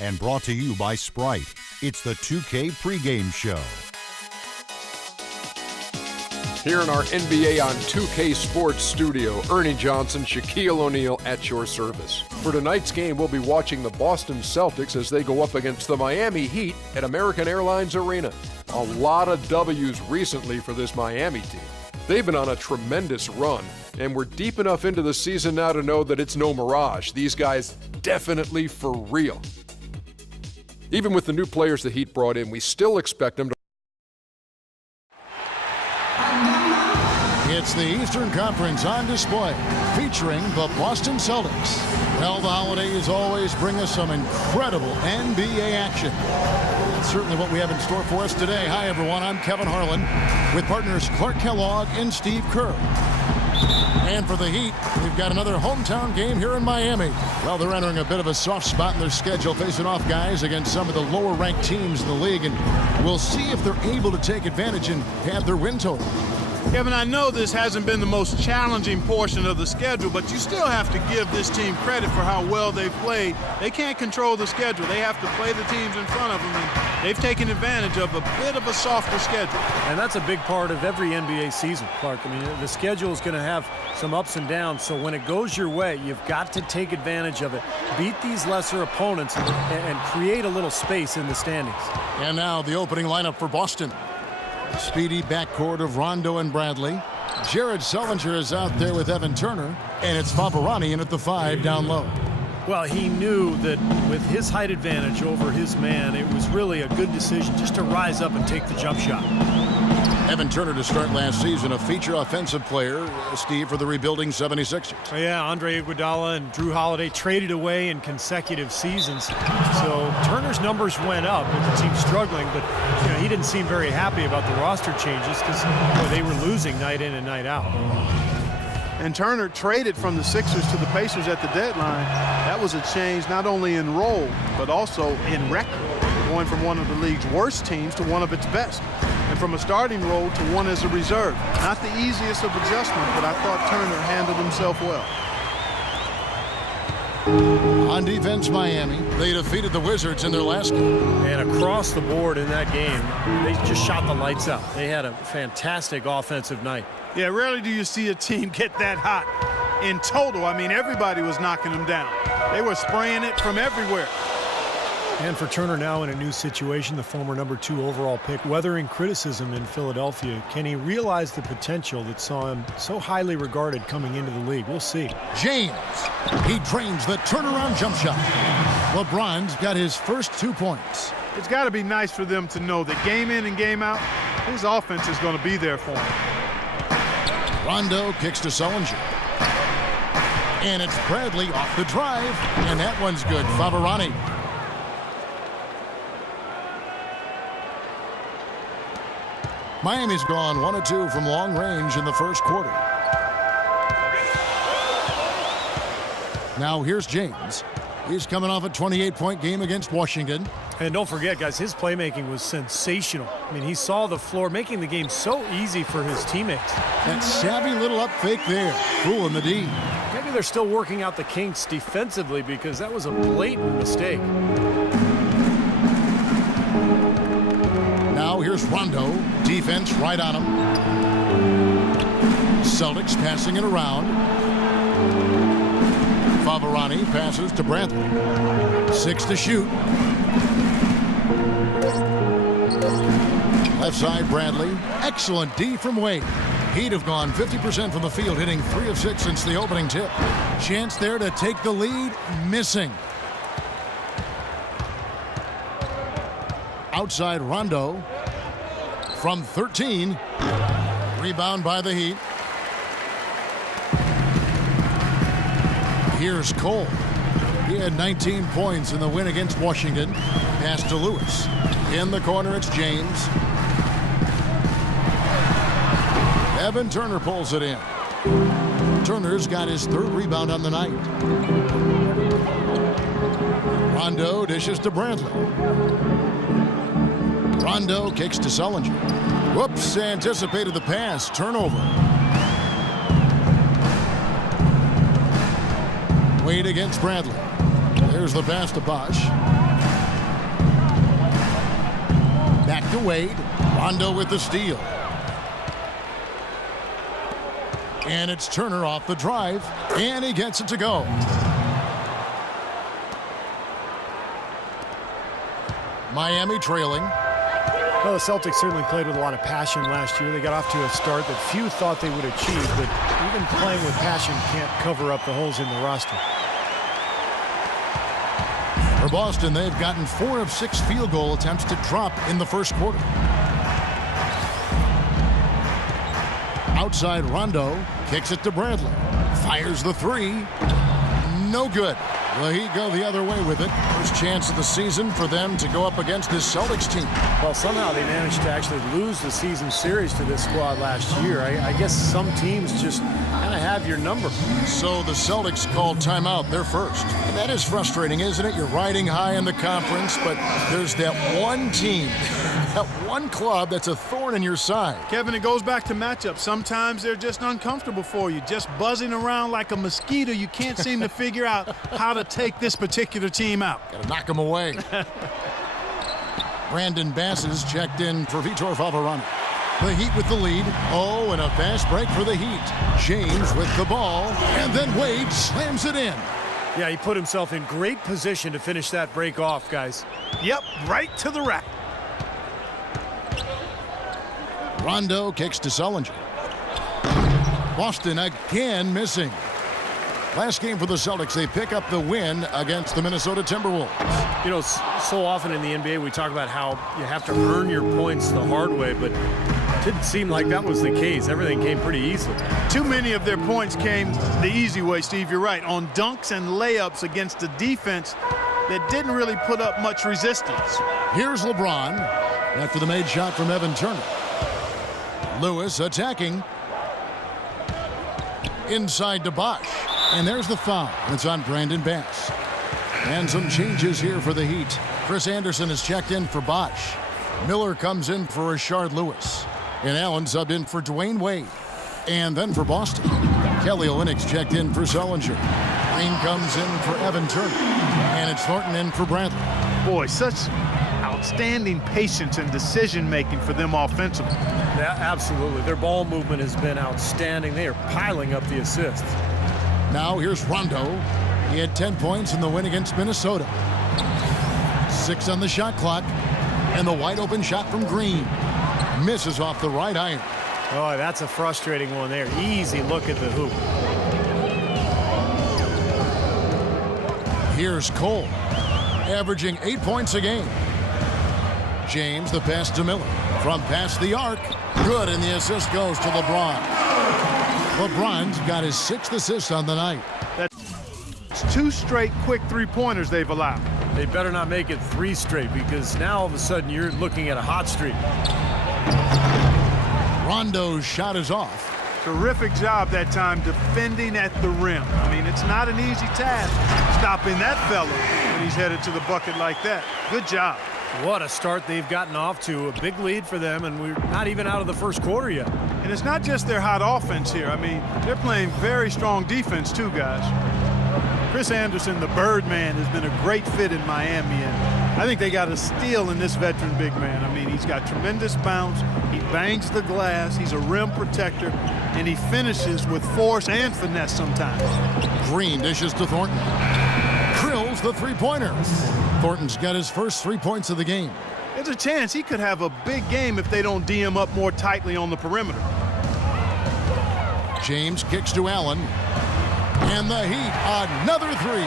and brought to you by Sprite. It's the 2K pregame show. Here in our NBA on 2K Sports studio, Ernie Johnson, Shaquille O'Neal at your service. For tonight's game, we'll be watching the Boston Celtics as they go up against the Miami Heat at American Airlines Arena. A lot of W's recently for this Miami team. They've been on a tremendous run, and we're deep enough into the season now to know that it's no mirage. These guys definitely for real. Even with the new players the Heat brought in, we still expect them to. It's the Eastern Conference on display, featuring the Boston Celtics. Well, the holidays always bring us some incredible NBA action. That's certainly what we have in store for us today. Hi, everyone. I'm Kevin Harlan with partners Clark Kellogg and Steve Kerr. And for the Heat, we've got another hometown game here in Miami. Well, they're entering a bit of a soft spot in their schedule, facing off guys against some of the lower-ranked teams in the league, and we'll see if they're able to take advantage and pad their win total. Kevin, I know this hasn't been the most challenging portion of the schedule, but you still have to give this team credit for how well they've played. They can't control the schedule. They have to play the teams in front of them, and they've taken advantage of a bit of a softer schedule. And that's a big part of every NBA season, Clark. I mean, the schedule is going to have some ups and downs, so when it goes your way, you've got to take advantage of it. Beat these lesser opponents and create a little space in the standings. And now the opening lineup for Boston. Speedy backcourt of Rondo and Bradley. Jared Sullinger is out there with Evan Turner, and it's Favarani in at the 5 down low. Well, he knew that with his height advantage over his man, it was really a good decision just to rise up and take the jump shot. Evan Turner to start last season, a feature offensive player, Steve, for the rebuilding 76ers. Yeah, Andre Iguodala and Drew Holiday traded away in consecutive seasons. So Turner's numbers went up with the team struggling, but he didn't seem very happy about the roster changes because they were losing night in and night out. And Turner traded from the Sixers to the Pacers at the deadline. That was a change not only in role, but also in record, going from one of the league's worst teams to one of its best, and from a starting role to one as a reserve. Not the easiest of adjustments, but I thought Turner handled himself well. On defense, Miami, they defeated the Wizards in their last game. And across the board in that game, they just shot the lights out. They had a fantastic offensive night. Yeah, rarely do you see a team get that hot in total. I mean, everybody was knocking them down. They were spraying it from everywhere. And for Turner now in a new situation, the former #2 overall pick, weathering criticism in Philadelphia, can he realize the potential that saw him so highly regarded coming into the league? We'll see. James, he drains the turnaround jump shot. LeBron's got his first 2 points. It's got to be nice for them to know that game in and game out, his offense is going to be there for him. Rondo kicks to Sullinger. And it's Bradley off the drive, and that one's good. Favarani. Miami's gone 1 of 2 from long range in the first quarter. Now here's James. He's coming off a 28-point game against Washington. And don't forget, guys, his playmaking was sensational. I mean, he saw the floor, making the game so easy for his teammates. That savvy little up fake there, fooling the D. Maybe they're still working out the kinks defensively because that was a blatant mistake. Now here's Rondo. Defense right on him. Celtics passing it around. Favarani passes to Bradley. 6 to shoot. Left side, Bradley. Excellent D from Wade. He'd have gone 50% from the field, hitting 3 of 6 since the opening tip. Chance there to take the lead. Missing. Outside Rondo. From 13. Rebound by the Heat. Here's Cole. He had 19 points in the win against Washington. Pass to Lewis. In the corner, it's James. Evan Turner pulls it in. Turner's got his 3rd rebound on the night. Rondo dishes to Bradley. Rondo kicks to Sullinger. Whoops, anticipated the pass. Turnover. Wade against Bradley. There's the pass to Bosch. Back to Wade. Rondo with the steal. And it's Turner off the drive. And he gets it to go. Miami trailing. Well, the Celtics certainly played with a lot of passion last year. They got off to a start that few thought they would achieve, but even playing with passion can't cover up the holes in the roster. For Boston, they've gotten 4 of 6 field goal attempts to drop in the first quarter. Outside Rondo, kicks it to Bradley. Fires the 3. No good. Well, he go the other way with it. First chance of the season for them to go up against this Celtics team. Well, somehow they managed to actually lose the season series to this squad last year. I guess some teams just kind of have your number. So the Celtics called timeout. They're first. And that is frustrating, isn't it? You're riding high in the conference, but there's that one team, that one club that's a thorn in your side. Kevin, it goes back to matchups. Sometimes they're just uncomfortable for you, just buzzing around like a mosquito. You can't seem to figure out how to take this particular team out. Got to knock them away. Brandon Bass is checked in for Vitor Valderrama. The Heat with the lead. Oh, and a fast break for the Heat. James with the ball, and then Wade slams it in. Yeah, he put himself in great position to finish that break off, guys. Yep, right to the rack. Rondo kicks to Sullinger. Boston again missing. Last game for the Celtics, they pick up the win against the Minnesota Timberwolves. You know, so often in the NBA we talk about how you have to earn your points the hard way, but it didn't seem like that was the case. Everything came pretty easily. Too many of their points came the easy way, Steve. You're right. On dunks and layups against a defense that didn't really put up much resistance. Here's LeBron after the made shot from Evan Turner. Lewis attacking. Inside to Bosh. And there's the foul. It's on Brandon Bass. And some changes here for the Heat. Chris Anderson is checked in for Bosh. Miller comes in for Rashard Lewis. And Allen subbed in for Dwayne Wade. And then for Boston, Kelly Olynyk's checked in for Sullinger. Green comes in for Evan Turner. And it's Thornton in for Bradley. Boy, such outstanding patience and decision-making for them offensively. Yeah, absolutely. Their ball movement has been outstanding. They are piling up the assists. Now here's Rondo. He had 10 points in the win against Minnesota. 6 on the shot clock. And the wide open shot from Green. Misses off the right iron. Oh, that's a frustrating one there. Easy look at the hoop. Here's Cole. Averaging 8 points a game. James, the pass to Miller. From past the arc. Good, and the assist goes to LeBron. LeBron's got his 6th assist on the night. That's 2 straight quick three-pointers they've allowed. They better not make it 3 straight, because now all of a sudden you're looking at a hot streak. Rondo's shot is off. Terrific job that time defending at the rim. I mean, it's not an easy task stopping that fella when he's headed to the bucket like that. Good job. What a start they've gotten off to. A big lead for them, and we're not even out of the first quarter yet. And it's not just their hot offense here. I mean, they're playing very strong defense too, guys. Chris Anderson, the Birdman, has been a great fit in Miami, and I think they got a steal in this veteran big man. I mean, he's got tremendous bounce. He bangs the glass. He's a rim protector, and he finishes with force and finesse sometimes. Green dishes to Thornton. Drills the three-pointer. Thornton's got his first 3 points of the game. There's a chance he could have a big game if they don't D him up more tightly on the perimeter. James kicks to Allen. And the Heat, another 3.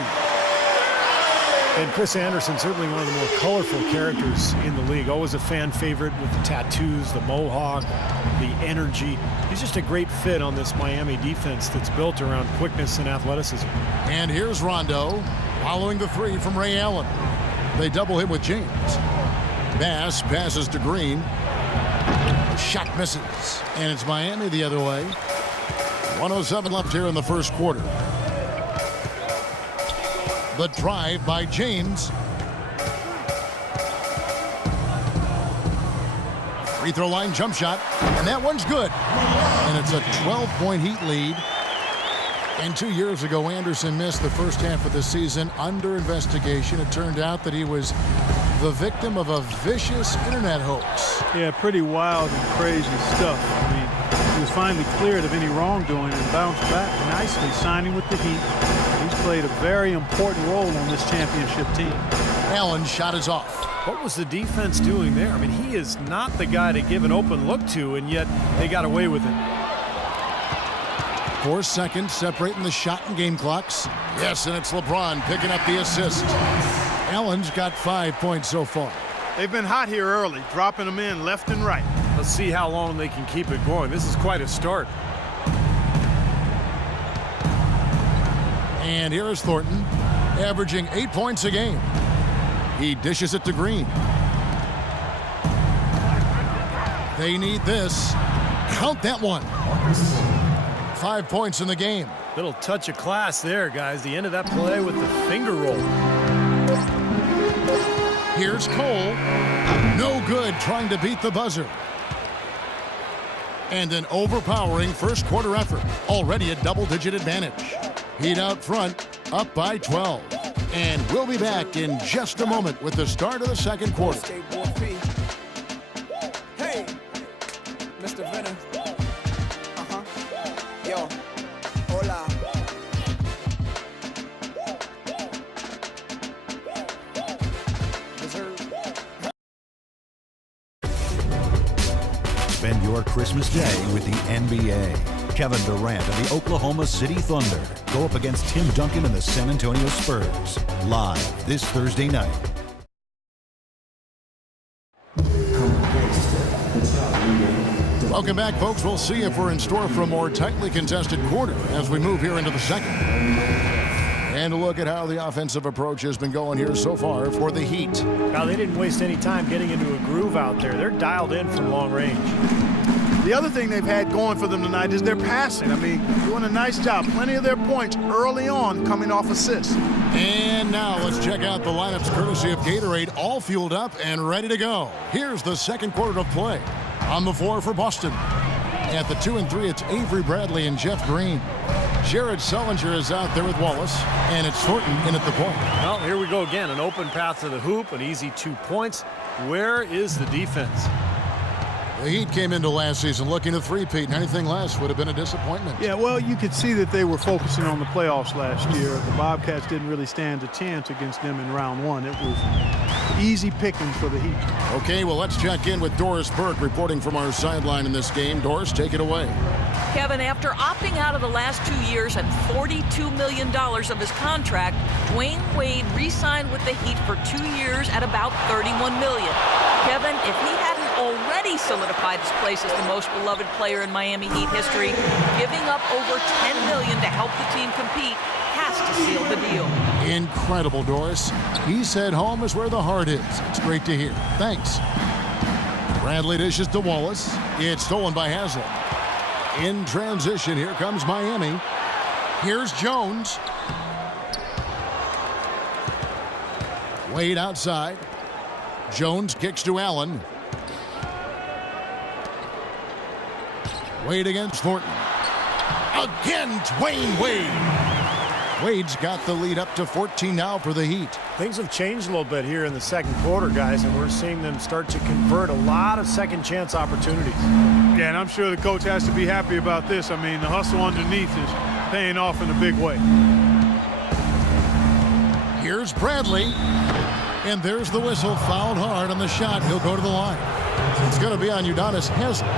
And Chris Anderson, certainly one of the more colorful characters in the league. Always a fan favorite with the tattoos, the mohawk, the energy. He's just a great fit on this Miami defense that's built around quickness and athleticism. And here's Rondo following the 3 from Ray Allen. They double him with James. Bass passes to Green. The shot misses. And it's Miami the other way. 1:07 left here in the first quarter. The drive by James. Free throw line jump shot. And that one's good. And it's a 12-point Heat lead. And 2 years ago, Anderson missed the first half of the season under investigation. It turned out that he was the victim of a vicious internet hoax. Yeah, pretty wild and crazy stuff. I mean, he was finally cleared of any wrongdoing and bounced back nicely, signing with the Heat. He's played a very important role on this championship team. Allen's shot is off. What was the defense doing there? I mean, he is not the guy to give an open look to, and yet they got away with it. 4 seconds separating the shot and game clocks. Yes, and it's LeBron picking up the assist. Allen's got 5 points so far. They've been hot here early, dropping them in left and right. Let's see how long they can keep it going. This is quite a start. And here is Thornton, averaging 8 points a game. He dishes it to Green. They need this. Count that one. 5 points in the game. Little touch of class there, guys. The end of that play with the finger roll. Here's Cole. No good trying to beat the buzzer. And an overpowering first quarter effort. Already a double-digit advantage. Heat out front, up by 12. And we'll be back in just a moment with the start of the second quarter. Hey, Mr. Venner. Yo, hola. Spend your Christmas day with the NBA. Kevin Durant and the Oklahoma City Thunder go up against Tim Duncan and the San Antonio Spurs. Live this Thursday night. Welcome back, folks. We'll see if we're in store for a more tightly contested quarter as we move here into the second. And a look at how the offensive approach has been going here so far for the Heat. Now, they didn't waste any time getting into a groove out there. They're dialed in from long range. The other thing they've had going for them tonight is their passing. I mean, doing a nice job. Plenty of their points early on coming off assists. And now let's check out the lineups courtesy of Gatorade, all fueled up and ready to go. Here's the second quarter of play. On the floor for Boston. At the 2 and 3, it's Avery Bradley and Jeff Green. Jared Sullinger is out there with Wallace, and it's Thornton in at the point. Well, here we go again. An open path to the hoop, an easy 2 points. Where is the defense? The Heat came into last season looking to three-peat, and anything less would have been a disappointment. Yeah, well, you could see that they were focusing on the playoffs last year. The Bobcats didn't really stand a chance against them in round one. It was easy pickings for the Heat. Okay, well, let's check in with Doris Burke reporting from our sideline in this game. Doris, take it away. Kevin, after opting out of the last 2 years and $42 million of his contract, Dwayne Wade re-signed with the Heat for 2 years at about $31 million. Kevin, if he hadn't already solidified his place as the most beloved player in Miami Heat history, giving up over $10 million to help the team compete has to seal the deal. Incredible, Doris. He said home is where the heart is. It's great to hear. Thanks. Bradley dishes to Wallace. It's stolen by Haslem. In transition, here comes Miami. Here's Jones. Wade outside. Jones kicks to Allen. Wade against Thornton. Again, Dwayne Wade. Wade's got the lead up to 14 now for the Heat. Things have changed a little bit here in the second quarter, guys, and we're seeing them start to convert a lot of second chance opportunities. Yeah, and I'm sure the coach has to be happy about this. I mean, the hustle underneath is paying off in a big way. Here's Bradley. And there's the whistle. Fouled hard on the shot. He'll go to the line. It's going to be on Udonis Haslem.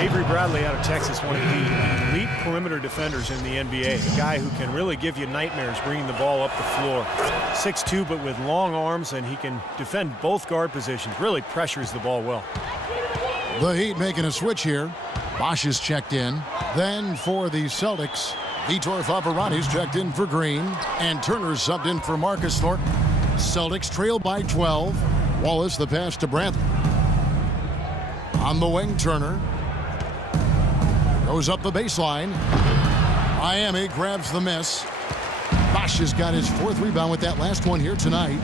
Avery Bradley out of Texas, one of the elite perimeter defenders in the NBA. A guy who can really give you nightmares bringing the ball up the floor. 6'2", but with long arms, and he can defend both guard positions. Really pressures the ball well. The Heat making a switch here. Bosch is checked in. Then for the Celtics, Vitor Favarani's checked in for Green. And Turner's subbed in for Marcus Thornton. Celtics trail by 12. Wallace the pass to Bradley. On the wing, Turner. Goes up the baseline. Miami grabs the miss. Bosch has got his 4th rebound with that last one here tonight.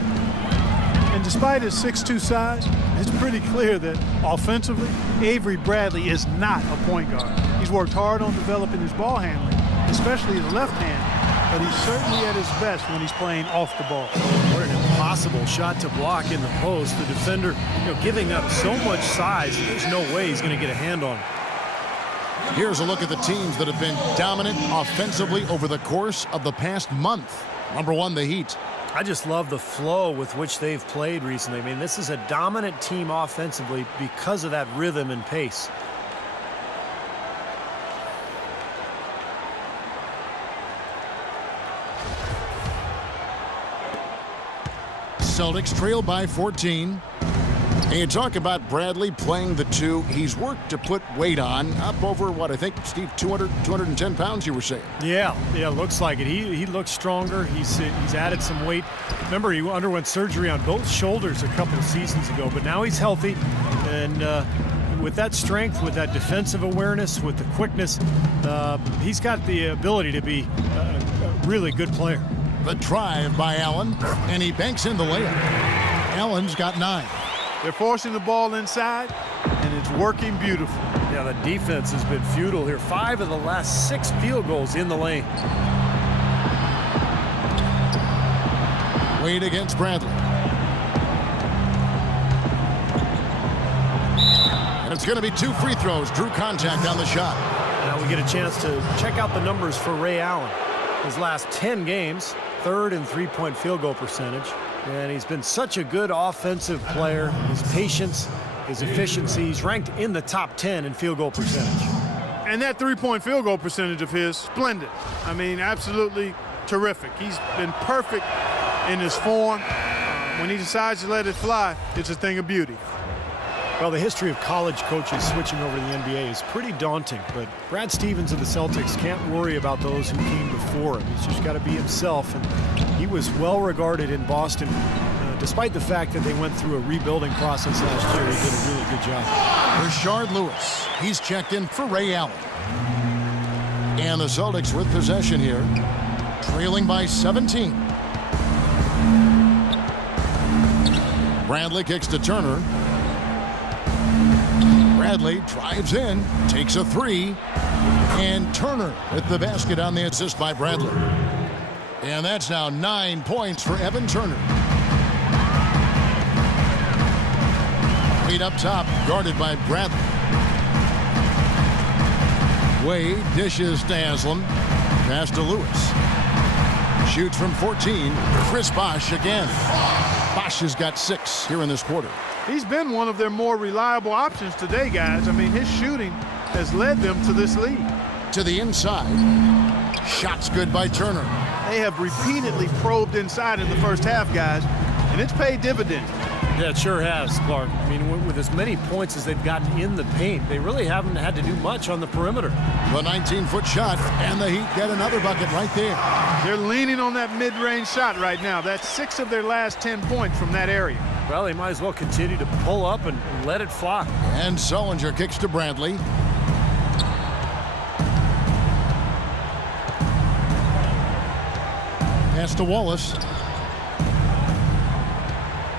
And despite his 6'2" size, it's pretty clear that offensively, Avery Bradley is not a point guard. He's worked hard on developing his ball handling, especially his left hand, but he's certainly at his best when he's playing off the ball. What an impossible shot to block in the post. The defender, giving up so much size, there's no way he's going to get a hand on him. Here's a look at the teams that have been dominant offensively over the course of the past month. Number 1, the Heat. I just love the flow with which they've played recently. I mean, this is a dominant team offensively because of that rhythm and pace. Celtics trail by 14. And you talk about Bradley playing the 2. He's worked to put weight on, up over, what, I think, Steve, 210 pounds, you were saying. Yeah, looks like it. He looks stronger. He's added some weight. Remember, he underwent surgery on both shoulders a couple of seasons ago, but now he's healthy. And with that strength, with that defensive awareness, with the quickness, he's got the ability to be a really good player. The drive by Allen, and he banks in the layup. Allen's got 9. They're forcing the ball inside, and it's working beautifully. Yeah, the defense has been futile here. 5 of the last 6 field goals in the lane. Wade against Bradley. And it's going to be 2 free throws. Drew contact on the shot. Now we get a chance to check out the numbers for Ray Allen. His last 10 games, 3rd in three-point field goal percentage. And he's been such a good offensive player. His patience, his efficiency, he's ranked in the top 10 in field goal percentage. And that three-point field goal percentage of his, splendid. I mean, absolutely terrific. He's been perfect in his form. When he decides to let it fly, it's a thing of beauty. Well, the history of college coaches switching over to the NBA is pretty daunting, but Brad Stevens of the Celtics can't worry about those who came before him. He's just got to be himself, and he was well regarded in Boston. Despite the fact that they went through a rebuilding process last year, he did a really good job. Rashard Lewis, he's checked in for Ray Allen. And the Celtics with possession here, trailing by 17. Bradley kicks to Turner. Bradley drives in, takes a 3, and Turner with the basket on the assist by Bradley. And that's now 9 points for Evan Turner. Wade up top, guarded by Bradley. Wade dishes to Haslam, pass to Lewis. Shoots from 14, Chris Bosh again. Bosh has got 6 here in this quarter. He's been one of their more reliable options today, guys. I mean, his shooting has led them to this lead. To the inside. Shots good by Turner. They have repeatedly probed inside in the first half, guys, and it's paid dividends. Yeah, it sure has, Clark. I mean, with as many points as they've gotten in the paint, they really haven't had to do much on the perimeter. The 19-foot shot, and the Heat get another bucket right there. They're leaning on that mid-range shot right now. That's 6 of their last 10 points from that area. Well, they might as well continue to pull up and let it fly. And Sullinger kicks to Bradley. Pass to Wallace.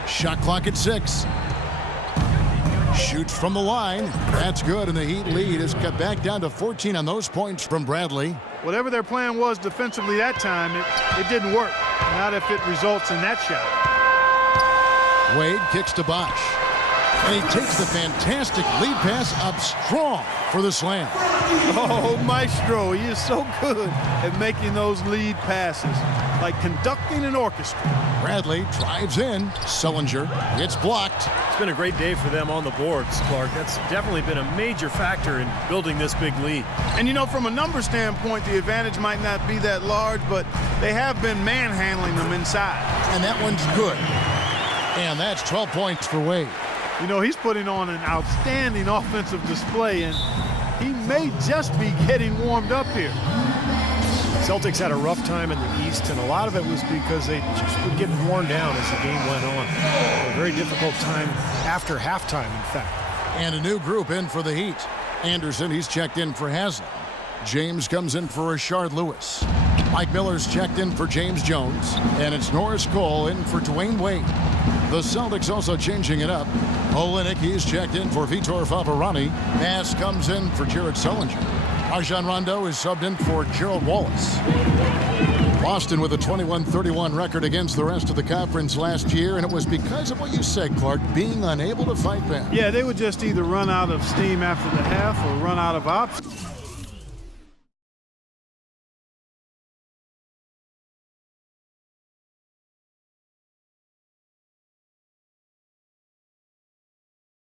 Shot clock at 6. Shoots from the line. That's good, and the Heat lead is cut back down to 14 on those points from Bradley. Whatever their plan was defensively that time, it didn't work. Not if it results in that shot. Wade kicks to Bosh. And he takes the fantastic lead pass up strong for the slam. Oh, Maestro, he is so good at making those lead passes, like conducting an orchestra. Bradley drives in. Sullinger gets blocked. It's been a great day for them on the boards, Clark. That's definitely been a major factor in building this big lead. And, you know, from a number standpoint, the advantage might not be that large, but they have been manhandling them inside. And that one's good. And that's 12 points for Wade. You know, he's putting on an outstanding offensive display, and he may just be getting warmed up here. Celtics had a rough time in the East, and a lot of it was because they just were getting worn down as the game went on. A very difficult time after halftime, in fact. And a new group in for the Heat. Anderson, he's checked in for Haslam. James comes in for Rashard Lewis. Mike Miller's checked in for James Jones. And it's Norris Cole in for Dwayne Wade. The Celtics also changing it up. Olynyk, he's checked in for Vitor Favarani. Pass comes in for Jared Sullinger. Rajon Rondo is subbed in for Gerald Wallace. Boston with a 21-31 record against the rest of the conference last year, and it was because of what you said, Clark, being unable to fight back. Yeah, they would just either run out of steam after the half or run out of options.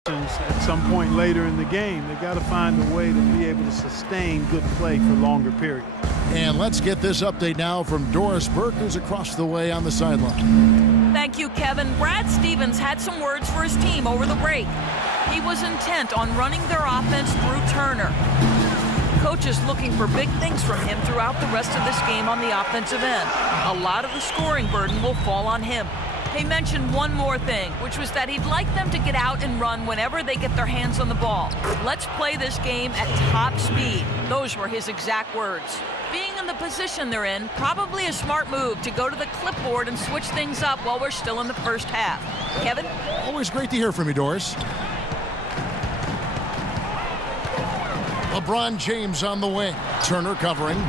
At some point later in the game, they got to find a way to be able to sustain good play for longer periods. And let's get this update now from Doris Burke, who's across the way on the sideline. Thank you, Kevin. Brad Stevens had some words for his team over the break. He was intent on running their offense through Turner. Coach is looking for big things from him throughout the rest of this game on the offensive end. A lot of the scoring burden will fall on him. He mentioned one more thing, which was that he'd like them to get out and run whenever they get their hands on the ball. Let's play this game at top speed. Those were his exact words. Being in the position they're in, probably a smart move to go to the clipboard and switch things up while we're still in the first half. Kevin? Always great to hear from you, Doris. LeBron James on the wing. Turner covering.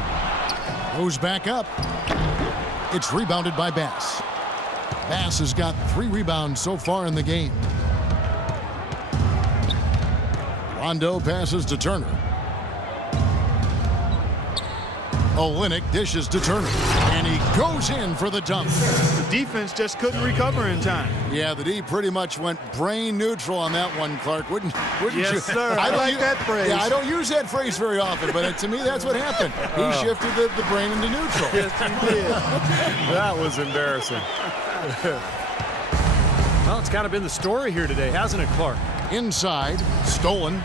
Goes back up. It's rebounded by Bass. Bass has got 3 rebounds so far in the game. Rondo passes to Turner. Olynyk dishes to Turner. And he goes in for the dunk. The defense just couldn't recover in time. Yeah, the D pretty much went brain neutral on that one, Clark. Wouldn't you? Yes, sir. I like that phrase. Yeah, I don't use that phrase very often, but to me, that's what happened. He shifted the brain into neutral. Yes, he did. That was embarrassing. Well, it's kind of been the story here today, hasn't it, Clark? Inside, stolen.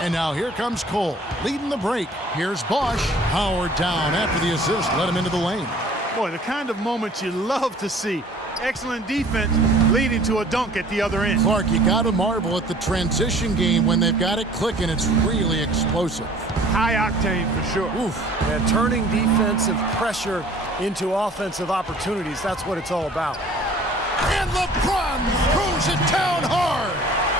And now here comes Cole, leading the break. Here's Bosch. Howard down after the assist, let him into the lane. Boy, the kind of moments you love to see. Excellent defense leading to a dunk at the other end. Clark, you got to marvel at the transition game when they've got it clicking. It's really explosive. High octane for sure. Oof. Yeah, turning defensive pressure into offensive opportunities. That's what it's all about. And LeBron throws it down hard.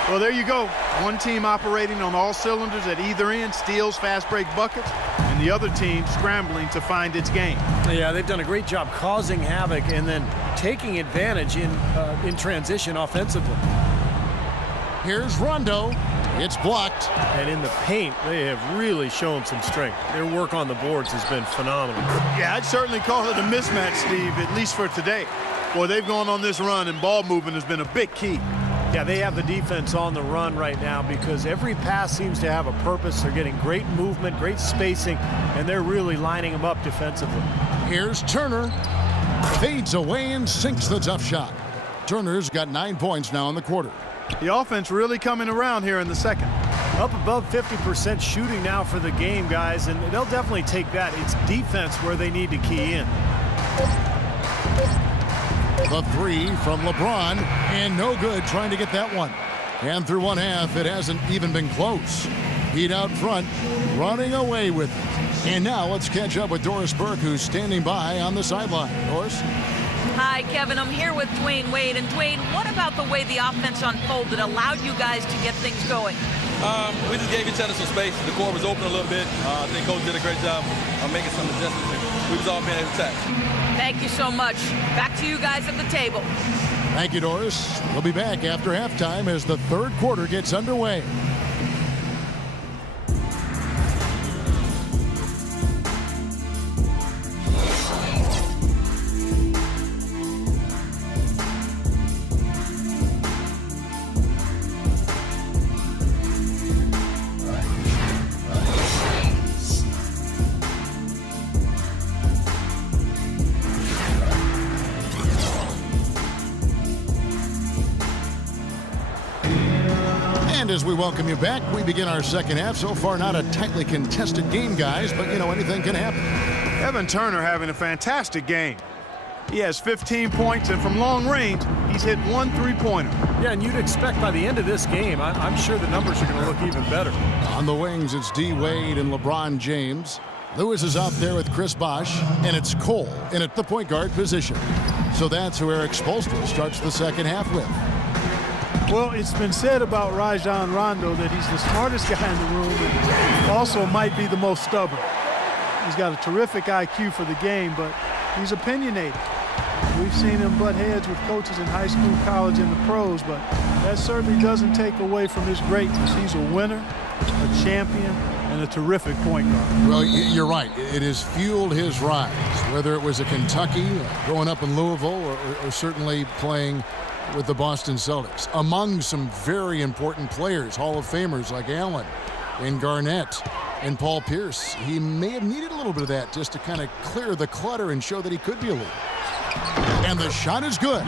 Well, there you go. One team operating on all cylinders at either end, steals, fast break buckets, and the other team scrambling to find its game. Yeah, they've done a great job causing havoc and then taking advantage in transition offensively. Here's Rondo. It's blocked. And in the paint, they have really shown some strength. Their work on the boards has been phenomenal. Yeah, I'd certainly call it a mismatch, Steve, at least for today. Boy, they've gone on this run, and ball movement has been a big key. Yeah, they have the defense on the run right now because every pass seems to have a purpose. They're getting great movement, great spacing, and they're really lining them up defensively. Here's Turner. Fades away and sinks the tough shot. Turner's got 9 points now in the quarter. The offense really coming around here in the second. Up above 50% shooting now for the game, guys, and they'll definitely take that. It's defense where they need to key in. The 3 from LeBron, and no good trying to get that one. And through one half, it hasn't even been close. Heat out front, running away with it. And now let's catch up with Doris Burke, who's standing by on the sideline. Doris? Hi, Kevin. I'm here with Dwayne Wade. And Dwayne, what about the way the offense unfolded allowed you guys to get things going? We just gave each other some space. The court was open a little bit. I think Coach did a great job of making some adjustments. We was all being able to attack. Thank you so much. Back to you guys at the table. Thank you, Doris. We'll be back after halftime as the third quarter gets underway. As we welcome you back, we begin our second half. So far, not a tightly contested game, guys, but, you know, anything can happen. Evan Turner having a fantastic game. He has 15 points, and from long range, he's hit 1 3-pointer. Yeah, and you'd expect by the end of this game, I'm sure the numbers are going to look even better. On the wings, it's D. Wade and LeBron James. Lewis is out there with Chris Bosh, and it's Cole in at the point guard position. So that's who Eric Spoelstra starts the second half with. Well, it's been said about Rajon Rondo that he's the smartest guy in the room and also might be the most stubborn. He's got a terrific IQ for the game, but He's opinionated. We've seen him butt heads with coaches in high school, college, and the pros, but that certainly doesn't take away from his greatness. He's a winner, a champion, and a terrific point guard. Well, you're right. It has fueled his rise, whether it was at Kentucky, growing up in Louisville, or certainly playing with the Boston Celtics. Among some very important players, Hall of Famers like Allen and Garnett and Paul Pierce. He may have needed a little bit of that just to kind of clear the clutter and show that he could be a leader. And the shot is good.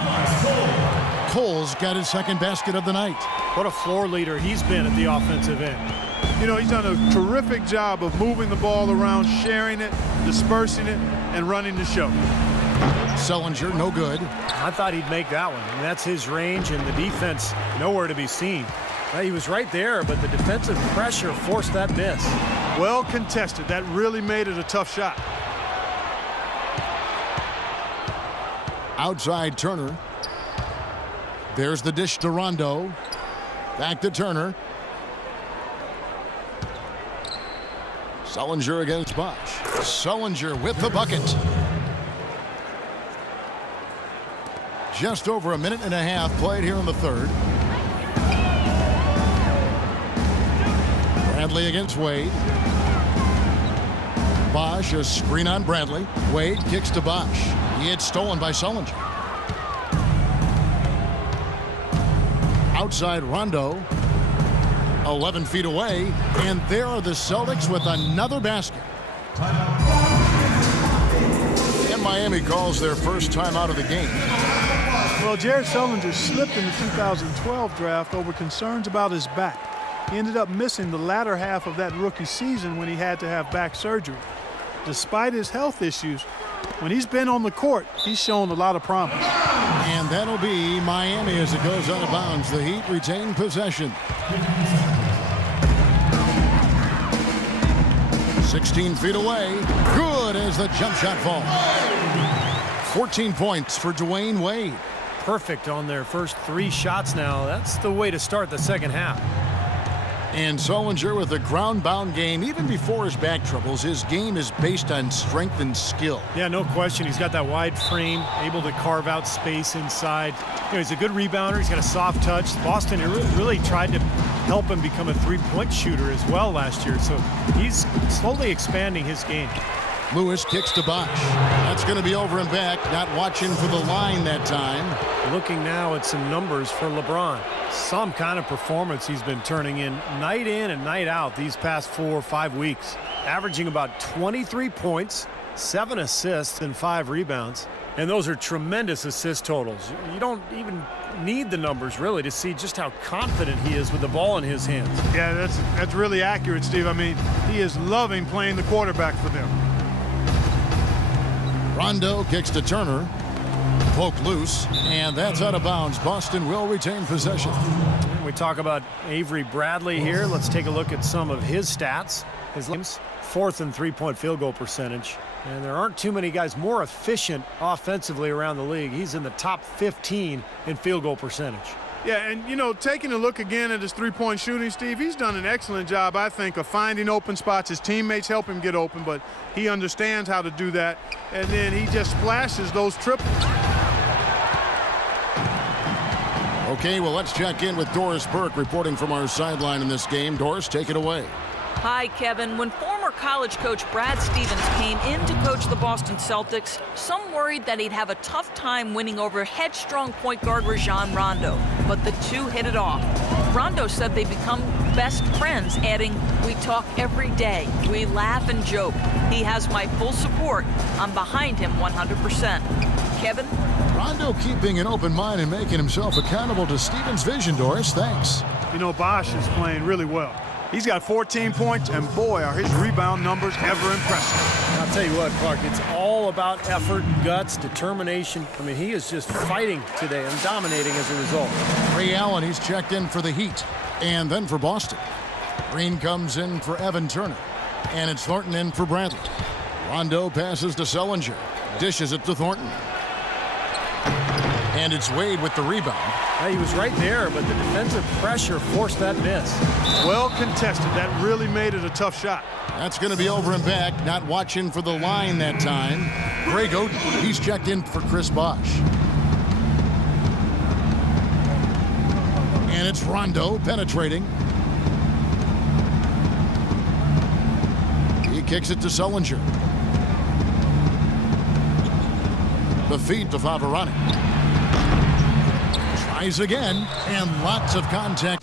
Cole's got his second basket of the night. What a floor leader he's been at the offensive end. You know, he's done a terrific job of moving the ball around, sharing it, dispersing it, and running the show. Sullinger, no good. I thought he'd make that one. And that's his range, and the defense nowhere to be seen. He was right there, but the defensive pressure forced that miss. Well contested. That really made it a tough shot. Outside Turner. There's the dish to Rondo. Back to Turner. Sullinger against Bosch. Sullinger with the bucket. Just over a minute and a half played here in the third. Bradley against Wade. Bosch, a screen on Bradley. Wade kicks to Bosch. It's stolen by Sullinger. Outside Rondo. 11 feet away. And there are the Celtics with another basket. And Miami calls their first time out of the game. Well, Jared Sullinger slipped in the 2012 draft over concerns about his back. He ended up missing the latter half of that rookie season when he had to have back surgery. Despite his health issues, when he's been on the court, he's shown a lot of promise. And that'll be Miami as it goes out of bounds. The Heat retain possession. 16 feet away. Good as the jump shot falls. 14 points for Dwayne Wade. Perfect on their first three shots now. That's the way to start the second half. And Sullinger with a ground-bound game. Even before his back troubles, his game is based on strength and skill. Yeah, no question. He's got that wide frame, able to carve out space inside. You know, he's a good rebounder. He's got a soft touch. Boston really tried to help him become a three-point shooter as well last year. So he's slowly expanding his game. Lewis kicks to Bosch. That's going to be over and back. Not watching for the line that time. Looking now at some numbers for LeBron. Some kind of performance he's been turning in and night out these past 4 or 5 weeks. Averaging about 23 points, 7 assists, and 5 rebounds. And those are tremendous assist totals. You don't even need the numbers, really, to see just how confident he is with the ball in his hands. Yeah, that's really accurate, Steve. I mean, he is loving playing the quarterback for them. Rondo kicks to Turner. Poke loose, and that's out of bounds. Boston will retain possession. We talk about Avery Bradley here. Let's take a look at some of his stats. His games, 4th in three-point field goal percentage. And there aren't too many guys more efficient offensively around the league. He's in the top 15 in field goal percentage. Yeah, and, you know, taking a look again at his three-point shooting, Steve, he's done an excellent job, I think, of finding open spots. His teammates help him get open, but he understands how to do that. And then he just splashes those triples. Okay, well, let's check in with Doris Burke reporting from our sideline in this game. Doris, take it away. Hi, Kevin. When former college coach Brad Stevens came in to coach the Boston Celtics, some worried that he'd have a tough time winning over headstrong point guard Rajon Rondo. But the two hit it off. Rondo said they become best friends, adding, "We talk every day. We laugh and joke. He has my full support. I'm behind him 100%. Kevin? Rondo keeping an open mind and making himself accountable to Stevens' vision, Doris. Thanks. You know, Bosch is playing really well. He's got 14 points, and boy, are his rebound numbers ever impressive. I'll tell you what, Clark, it's all about effort, guts, determination. I mean, he is just fighting today and dominating as a result. Ray Allen, he's checked in for the Heat and then for Boston. Green comes in for Evan Turner, and it's Thornton in for Bradley. Rondo passes to Sullinger, dishes it to Thornton. And it's Wade with the rebound. He was right there, but the defensive pressure forced that miss. Well contested. That really made it a tough shot. That's going to be over and back. Not watching for the line that time. Greg Oden, he's checked in for Chris Bosh. And it's Rondo penetrating. He kicks it to Sullinger. The feed to Favarani. Tries again, and lots of contact.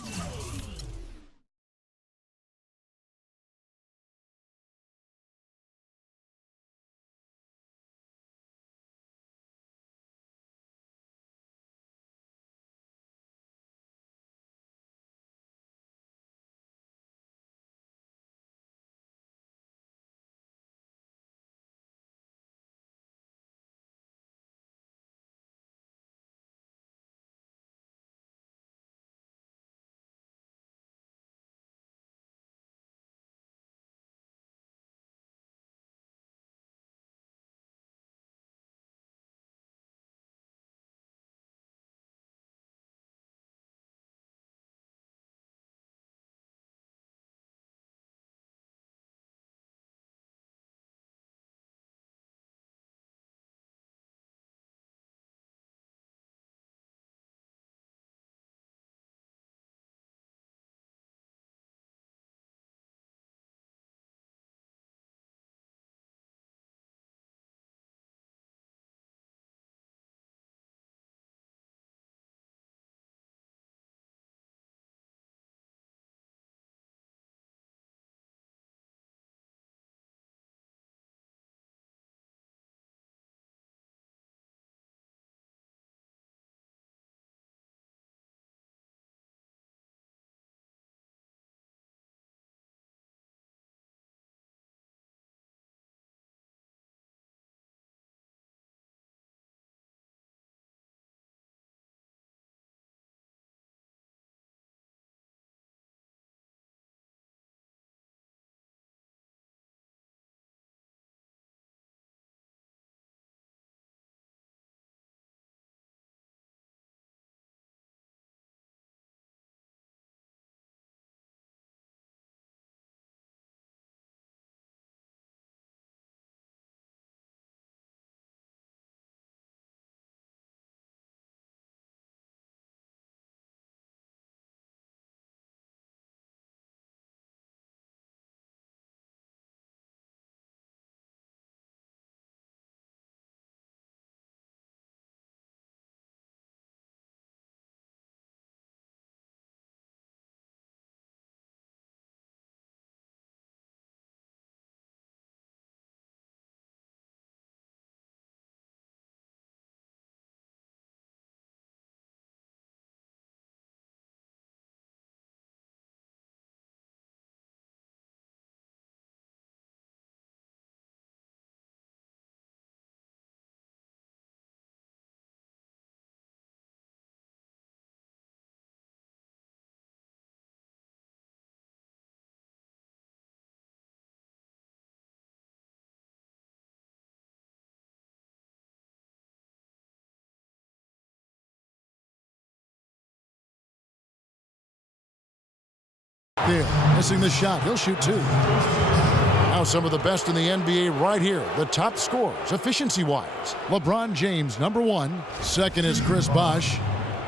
There, missing the shot. He'll shoot two. Now some of the best in the NBA right here. The top scorers, efficiency-wise. LeBron James, #1. Second is Chris Bosh.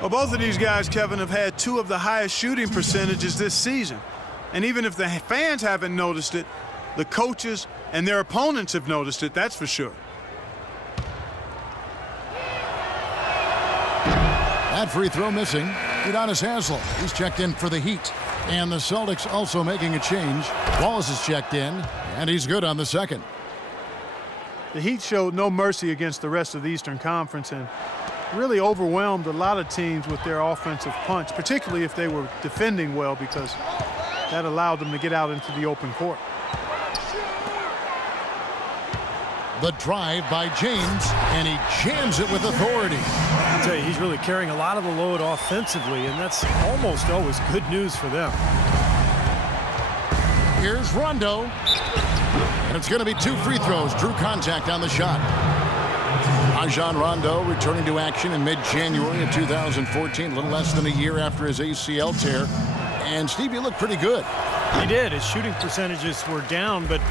Well, both of these guys, Kevin, have had two of the highest shooting percentages this season. And even if the fans haven't noticed it, the coaches and their opponents have noticed it, that's for sure. That free throw missing. Udonis Haslem, he's checked in for the Heat. And the Celtics also making a change. Wallace is checked in, and he's good on the second. The Heat showed no mercy against the rest of the Eastern Conference and really overwhelmed a lot of teams with their offensive punch, particularly if they were defending well, because that allowed them to get out into the open court. The drive by James, and he jams it with authority. I tell you, he's really carrying a lot of the load offensively, and that's almost always good news for them. Here's Rondo. And it's going to be two free throws. Drew contact on the shot. Rajon Rondo returning to action in mid-January of 2014, a little less than a year after his ACL tear. And Steve, he looked pretty good. He did. His shooting percentages were down, but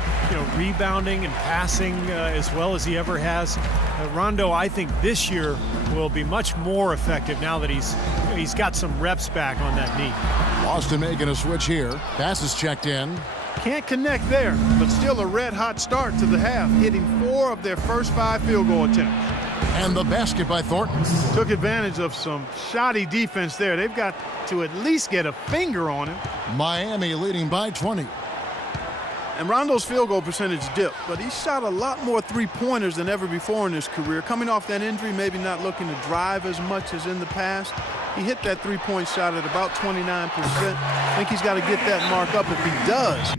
rebounding and passing as well as he ever has. Rondo, I think this year will be much more effective now that he's got some reps back on that knee. Boston making a switch here. Passes checked in. Can't connect there, but still a red-hot start to the half, hitting 4 of their first 5 field goal attempts. And the basket by Thornton. Took advantage of some shoddy defense there. They've got to at least get a finger on him. Miami leading by 20. And Rondo's field goal percentage dipped, but he shot a lot more three-pointers than ever before in his career. Coming off that injury, maybe not looking to drive as much as in the past. He hit that three-point shot at about 29%. I think he's got to get that mark up. If he does,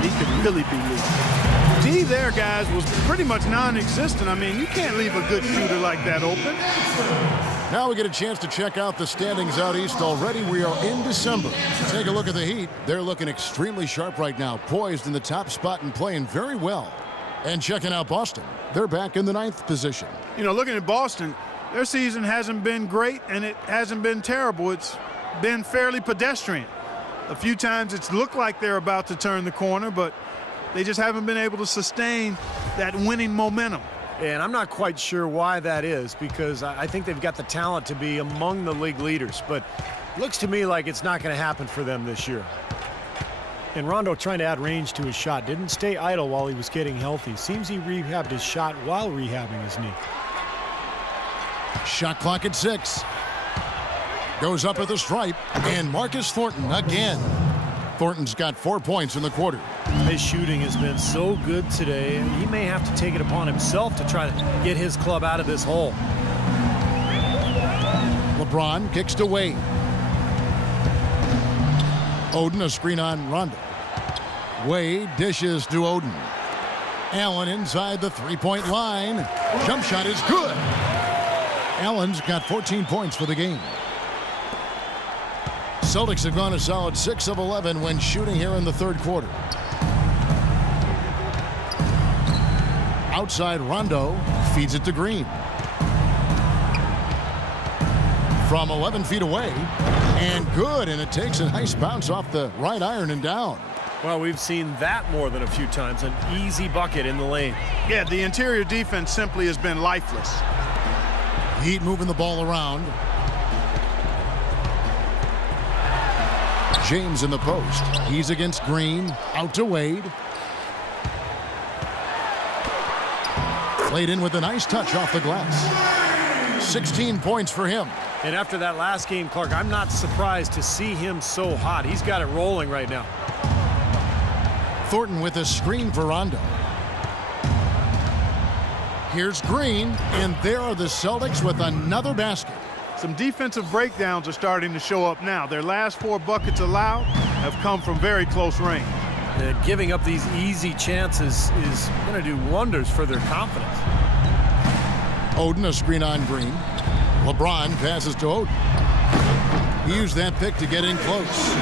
he could really be leading. D there, guys, was pretty much non-existent. I mean, you can't leave a good shooter like that open. Now we get a chance to check out the standings out east already. We are in December. Take a look at the Heat. They're looking extremely sharp right now, poised in the top spot and playing very well. And checking out Boston, they're back in the 9th position. Looking at Boston, their season hasn't been great and it hasn't been terrible. It's been fairly pedestrian. A few times it's looked like they're about to turn the corner, but they just haven't been able to sustain that winning momentum. And I'm not quite sure why that is, because I think they've got the talent to be among the league leaders, but it looks to me like it's not going to happen for them this year. And Rondo, trying to add range to his shot, didn't stay idle while he was getting healthy. Seems he rehabbed his shot while rehabbing his knee. Shot clock at 6. Goes up at the stripe, and Marcus Thornton again. Thornton's got 4 points in the quarter. His shooting has been so good today, and he may have to take it upon himself to try to get his club out of this hole. LeBron kicks to Wade. Oden, a screen on Rondo. Wade dishes to Oden. Allen inside the three-point line. Jump shot is good. Allen's got 14 points for the game. Celtics have gone a solid 6 of 11 when shooting here in the third quarter. Outside Rondo feeds it to Green. From 11 feet away, and good, and it takes a nice bounce off the right iron and down. Well, we've seen that more than a few times, an easy bucket in the lane. Yeah, the interior defense simply has been lifeless. Heat moving the ball around. James in the post. He's against Green. Out to Wade. Played in with a nice touch off the glass. 16 points for him. And after that last game, Clark, I'm not surprised to see him so hot. He's got it rolling right now. Thornton with a screen for Rondo. Here's Green, and there are the Celtics with another basket. Some defensive breakdowns are starting to show up now. Their last 4 buckets allowed have come from very close range. Giving up these easy chances is going to do wonders for their confidence. Oden, a screen on Green. LeBron passes to Oden. He used that pick to get in close.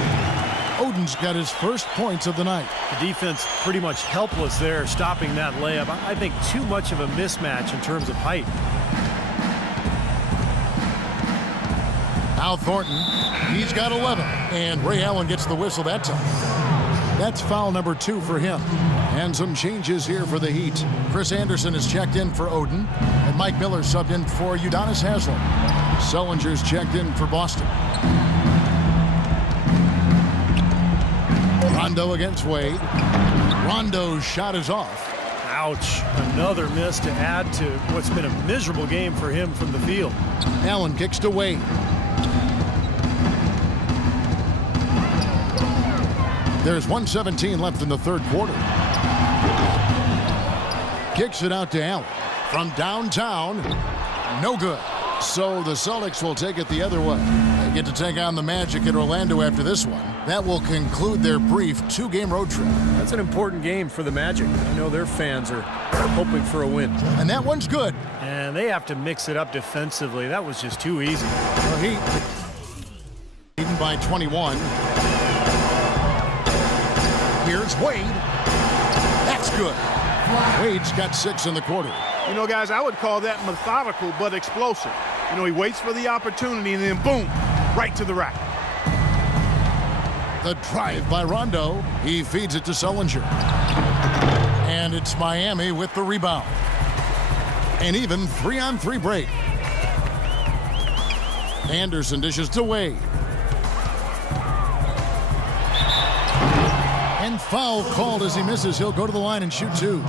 Oden's got his first points of the night. The defense pretty much helpless there, stopping that layup. I think too much of a mismatch in terms of height. Now Thornton, he's got 11, and Ray Allen gets the whistle that time. That's foul number 2 for him. And some changes here for the Heat. Chris Anderson is checked in for Oden, and Mike Miller subbed in for Udonis Haslem. Sullinger's checked in for Boston. Rondo against Wade. Rondo's shot is off. Ouch. Another miss to add to what's been a miserable game for him from the field. There's 1:17 left in the third quarter. Kicks it out to Allen. From downtown, no good. So the Celtics will take it the other way. They get to take on the Magic at Orlando after this one. That will conclude their brief 2-game road trip. That's an important game for the Magic. I know their fans are hoping for a win. And that one's good. And they have to mix it up defensively. That was just too easy. The Heat even by 21. Here's Wade. That's good. Wade's got 6 in the quarter. You know, guys, I would call that methodical but explosive. You know, he waits for the opportunity and then boom, right to the rack. The drive by Rondo. He feeds it to Sullinger. And it's Miami with the rebound. An even 3-on-3 break. Anderson dishes to Wade. And foul called as he misses. He'll go to the line and shoot 2.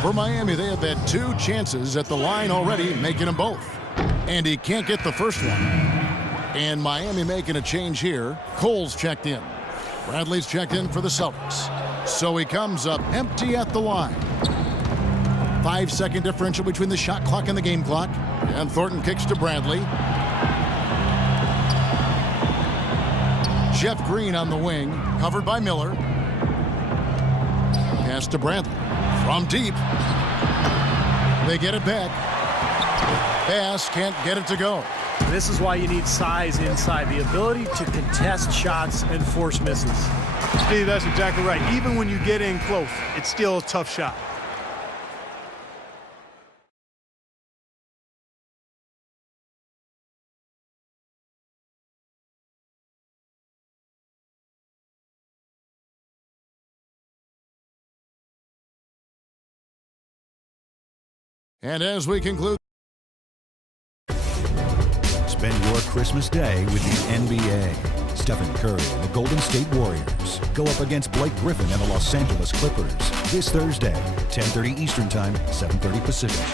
For Miami, they have had 2 chances at the line already, making them both. And he can't get the first one. And Miami making a change here. Cole's checked in. Bradley's checked in for the Celtics. So he comes up empty at the line. 5-second differential between the shot clock and the game clock. And Thornton kicks to Bradley. Jeff Green on the wing, covered by Miller. Pass to Bradley. From deep. They get it back. Pass, can't get it to go. This is why you need size inside, the ability to contest shots and force misses. Steve, that's exactly right. Even when you get in close, it's still a tough shot. And as we conclude, Spend your Christmas day with the NBA. Stephen Curry and the Golden State Warriors go up against Blake Griffin and the Los Angeles Clippers this Thursday, 10:30 Eastern Time, 7:30 Pacific.